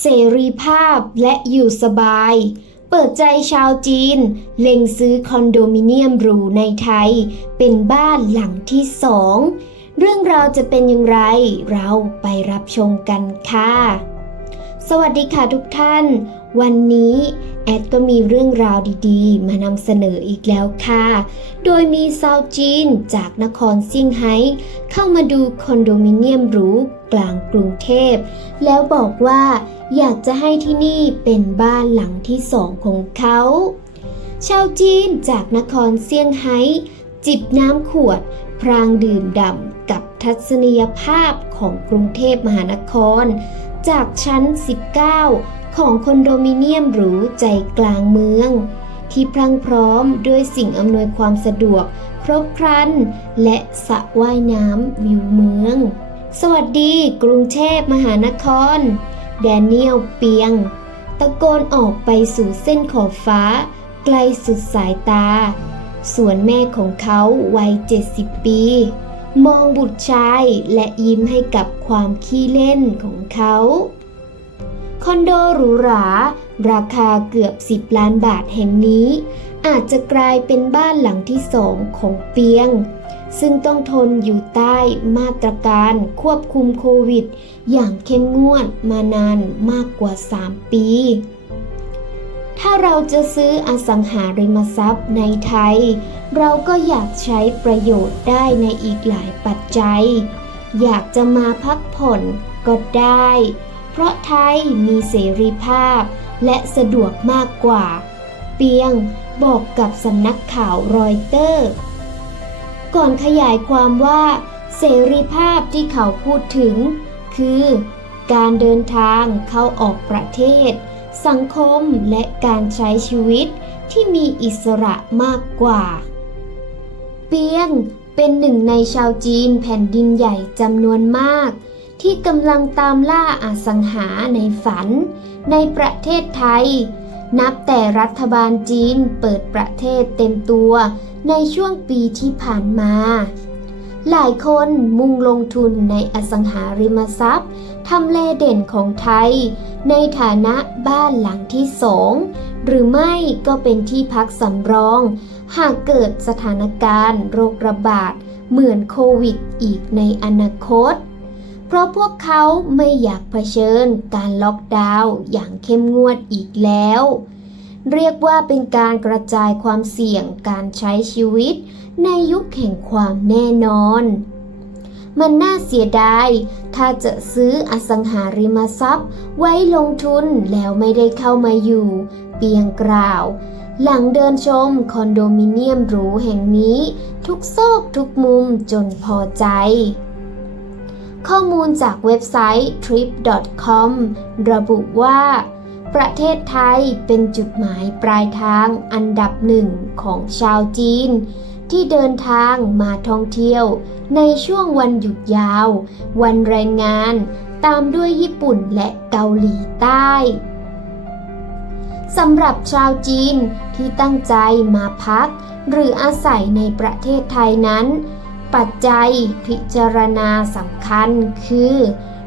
เสรีภาพและอยู่สบาย เปิดใจชาวจีน เล็งซื้อคอนโดมิเนียมหรูในไทย เป็นบ้านหลังที่สอง เรื่องราวจะเป็นอย่างไร เราไปรับชมกันค่ะ สวัสดีค่ะทุกท่าน วันนี้แอดก็มีเรื่องราวดีๆ มานำเสนออีกแล้วค่ะ โดยมีชาวจีนจากนครเซี่ยงไฮ้เข้ามาดูคอนโดมิเนียมหรูกลางกรุงเทพ แล้วบอกว่าอยากจะให้ที่นี่เป็นบ้านหลังที่สองของเขา ชาวจีนจากนครเซี่ยงไฮ้จิบน้ำขวด พรางดื่มด่ำกับทัศนียภาพของกรุงเทพมหานคร จากชั้น 19 ของคอนโดมิเนียมหรูใจกลางเมือง ที่พรั่งพร้อมด้วยสิ่งอำนวยความสะดวก ครบครัน และสระว่ายน้ำวิวเมือง สวัสดีกรุงเทพมหานคร แดเนียลเปียง ตะโกนออกไปสู่เส้นขอบฟ้า ไกลสุดสายตา ส่วนแม่ของเขาวัย 70 ปี มองบุตรชายและยิ้มให้กับความขี้เล่นของเขา คอนโดหรูหรา ราคาเกือบ 10 ล้านบาทแห่งนี้ อาจจะกลายเป็นบ้านหลังที่สองของเปียง ซึ่งต้องทนอยู่ใต้มาตรการควบคุมโควิด อย่างเข้มงวดมานานมากกว่า 3 ปี ถ้าเราจะซื้ออสังหาริมทรัพย์ในไทย เราก็อยากใช้ประโยชน์ได้ในอีกหลายปัจจัย อยากจะมาพักผ่อนก็ได้ เพราะไทยมีเสรีภาพและสะดวกมากกว่า เปียงบอกกับสำนักข่าวรอยเตอร์ ก่อนขยายความว่า เสรีภาพที่เขาพูดถึง คือ การเดินทางเข้าออกประเทศ สังคมและการใช้ชีวิตที่มีอิสระมากกว่า เปียงเป็นหนึ่งในชาวจีนแผ่นดินใหญ่จำนวนมาก ที่กำลังตามล่าอาสังหาในฝัน ในประเทศไทย นับแต่รัฐบาลจีนเปิดประเทศเต็มตัวในช่วงปีที่ผ่านมา หลายคนมุ่งลงทุนในอสังหาริมทรัพย์ทำเลเด่นของไทย ในฐานะบ้านหลังที่สองหรือไม่ก็เป็นที่พักสำรอง หากเกิดสถานการณ์โรคระบาด เหมือนโควิดอีกในอนาคต เพราะพวกเขาไม่อยากเผชิญการล็อกดาวน์อย่างเข้มงวดอีกแล้ว เรียกว่าเป็นการกระจายความเสี่ยงการใช้ชีวิต ในยุคแห่งความแน่นอน มันน่าเสียดายถ้าจะซื้ออสังหาริมทรัพย์ ไว้ลงทุนแล้วไม่ได้เข้ามาอยู่ เปียงกล่าว หลังเดินชมคอนโดมิเนียมหรูแห่งนี้ ทุกซอกทุกมุมจนพอใจข้อมูลจากเว็บไซต์ trip.com ระบุว่า ประเทศไทยเป็นจุดหมายปลายทางอันดับหนึ่งของชาวจีน ที่เดินทางมาท่องเที่ยว ในช่วงวันหยุดยาว วันแรงงาน ตามด้วยญี่ปุ่นและเกาหลีใต้สำหรับชาวจีนที่ตั้งใจมาพัก หรืออาศัยในประเทศไทยนั้น ปัจจัยพิจารณาสำคัญคือ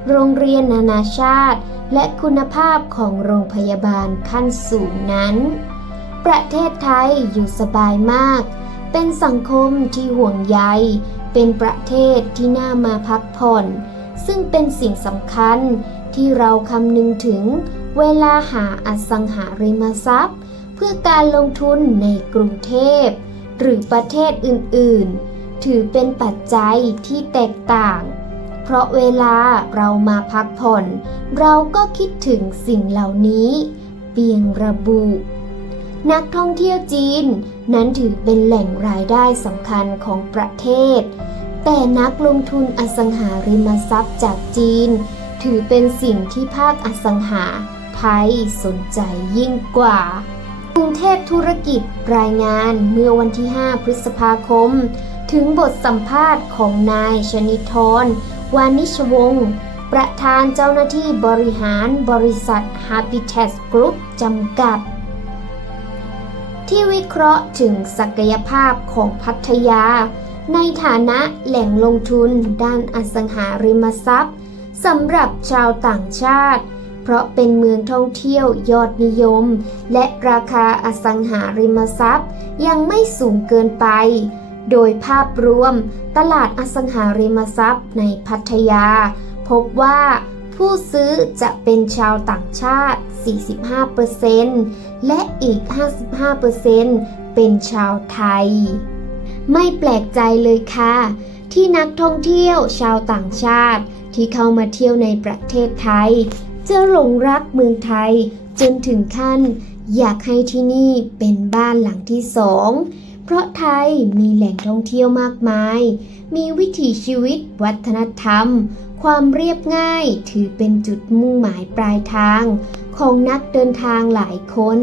โรงเรียนนานาชาติ และคุณภาพของโรงพยาบาลขั้นสูงนั้น ประเทศไทยอยู่สบายมาก เป็นสังคมที่ห่วงใย เป็นประเทศที่น่ามาพักผ่อน ซึ่งเป็นสิ่งสำคัญที่เราคำนึงถึงเวลาหาอสังหาริมทรัพย์ เพื่อการลงทุนในกรุงเทพ หรือประเทศอื่น ๆ ถือเป็นปัจจัยที่แตกต่าง เพราะเวลาเรามาพักผ่อน เราก็คิดถึงสิ่งเหล่านี้ เปียงระบุ นักท่องเที่ยวจีน นั้นถือเป็นแหล่งรายได้สำคัญของประเทศ แต่นักลงทุนอสังหาริมทรัพย์จากจีน ถือเป็นสิ่งที่ภาคอสังหาไทยสนใจยิ่งกว่า กรุงเทพธุรกิจรายงานเมื่อวันที่ 5 พฤษภาคม ถึงบทสัมภาษณ์ของนายชนิทรวานิชวงศ์ประธานเจ้าหน้าที่บริหารบริษัท Habitat Group จำกัด ที่วิเคราะห์ถึงศักยภาพของพัทยา ในฐานะแหล่งลงทุนด้านอสังหาริมทรัพย์สำหรับชาวต่างชาติ เพราะเป็นเมืองท่องเที่ยวยอดนิยม และราคาอสังหาริมทรัพย์ ยังไม่สูงเกินไป โดยภาพรวม ตลาดอสังหาริมทรัพย์ในพัทยา พบว่าผู้ซื้อจะเป็นชาวต่างชาติ 45% และอีก 55%เป็นชาวไทย ไม่แปลกใจเลยค่ะ ที่นักท่องเที่ยวชาวต่างชาติ ที่เข้ามาเที่ยวในประเทศไทย จะหลงรักเมืองไทยจนถึงขั้น อยากให้ที่นี่เป็นบ้านหลังที่สอง เพราะไทยมีแหล่งท่องเที่ยวมากมาย มีวิถีชีวิตวัฒนธรรม ความเรียบง่ายถือเป็นจุดมุ่งหมายปลายทาง ของนักเดินทางหลายคน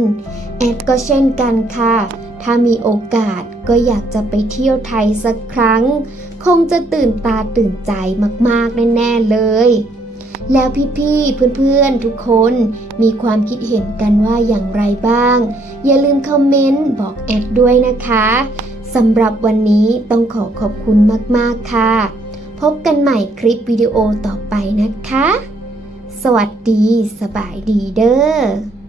แอดก็เช่นกันค่ะ ถ้ามีโอกาสก็อยากจะไปเที่ยวไทยสักครั้ง คงจะตื่นตาตื่นใจมากๆแน่ๆเลย แล้วพี่ๆ เพื่อนๆ ทุกคนมีความคิดเห็นกันว่าอย่างไรบ้าง อย่าลืมคอมเมนต์บอกแอดด้วยนะคะสำหรับวันนี้ต้องขอขอบคุณมากๆค่ะ พบกันใหม่คลิปวิดีโอต่อไปนะคะ สวัสดีสบายดีเด้อ